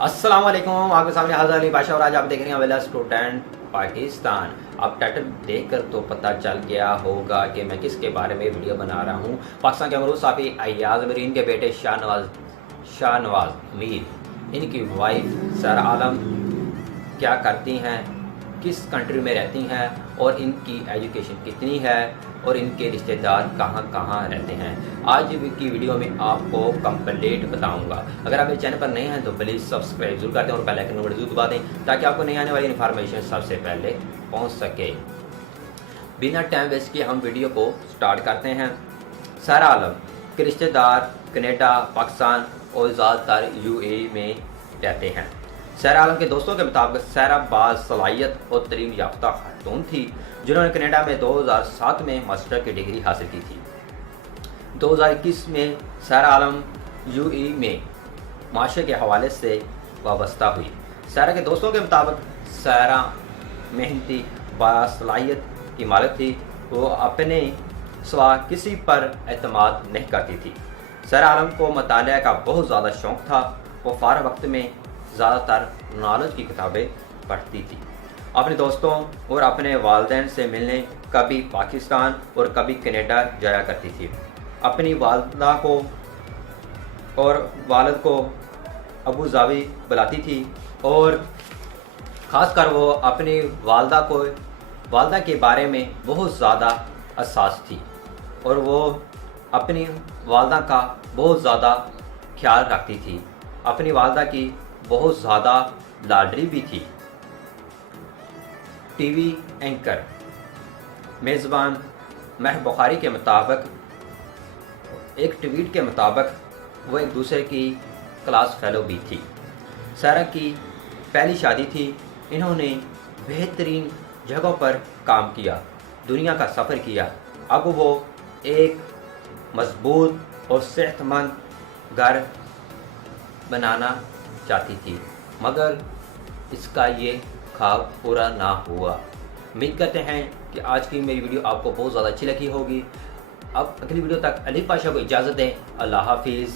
अस्सलाम वालेकुम, आपके सामने हाजिर अली बादशाह और आज आप देख रहे हैं वेला स्टूडेंट पाकिस्तान। अब टाइटल देखकर तो पता चल गया होगा कि मैं किसके बारे में वीडियो बना रहा हूँ। पाकिस्तान के अमरूद साफ़ी अय्याज अमीर, इनके बेटे शाहनवाज अमीर, इनकी वाइफ सारा आलम क्या करती हैं, किस कंट्री में रहती हैं और इनकी एजुकेशन कितनी है और इनके रिश्तेदार कहाँ कहाँ रहते हैं। आज की वीडियो में आपको कंप्लीट बताऊंगा। अगर आप मेरे चैनल पर नए हैं तो प्लीज़ सब्सक्राइब जरूर कर दें और बेल आइकन को जरूर दबा दें ताकि आपको नई आने वाली इन्फॉर्मेशन सबसे पहले पहुंच सके। बिना टाइम वेस्ट किए हम वीडियो को स्टार्ट करते हैं। सारा आलम के रिश्तेदार कनेडा, पाकिस्तान और ज़्यादातर यूएई में रहते हैं। सारा आलम के दोस्तों के मुताबिक सारा बाज सलाहियत और तरीम याफ्ता खातून थी जिन्होंने कनाडा में 2007 में मास्टर की डिग्री हासिल की थी। 2021 में सारा आलम यूएई में माशरे के हवाले से वाबस्ता हुई। सारा के दोस्तों के मुताबिक सारा मेहनती बासलाहियत की मालिक थी। वो अपने सिवा किसी पर एतमाद नहीं करती थी। सारा आलम को मतालिया का बहुत ज़्यादा शौक़ था। वो फारग वक्त में ज़्यादातर नॉलेज की किताबें पढ़ती थी। अपने दोस्तों और अपने वालिदैन से मिलने कभी पाकिस्तान और कभी कनाडा जाया करती थी। अपनी वालदा को और वालिद को अबू ज़ाबी बुलाती थी और ख़ासकर वो अपनी वालदा के बारे में बहुत ज़्यादा हसास थी और वो अपनी वालदा का बहुत ज़्यादा ख्याल रखती थी। अपनी वालदा की बहुत ज़्यादा लाडली भी थी। टीवी एंकर मेज़बान महर बुखारी के मुताबिक एक ट्वीट के मुताबिक वो एक दूसरे की क्लास फेलो भी थी। सारा की पहली शादी थी। इन्होंने बेहतरीन जगहों पर काम किया, दुनिया का सफ़र किया। अब वो एक मजबूत और सेहतमंद घर बनाना चाहती थी, मगर इसका ये ख्वाब पूरा ना हुआ। उम्मीद करते हैं कि आज की मेरी वीडियो आपको बहुत ज़्यादा अच्छी लगी होगी। अब अगली वीडियो तक अली पाशा को इजाज़त दें। अल्लाह हाफिज़।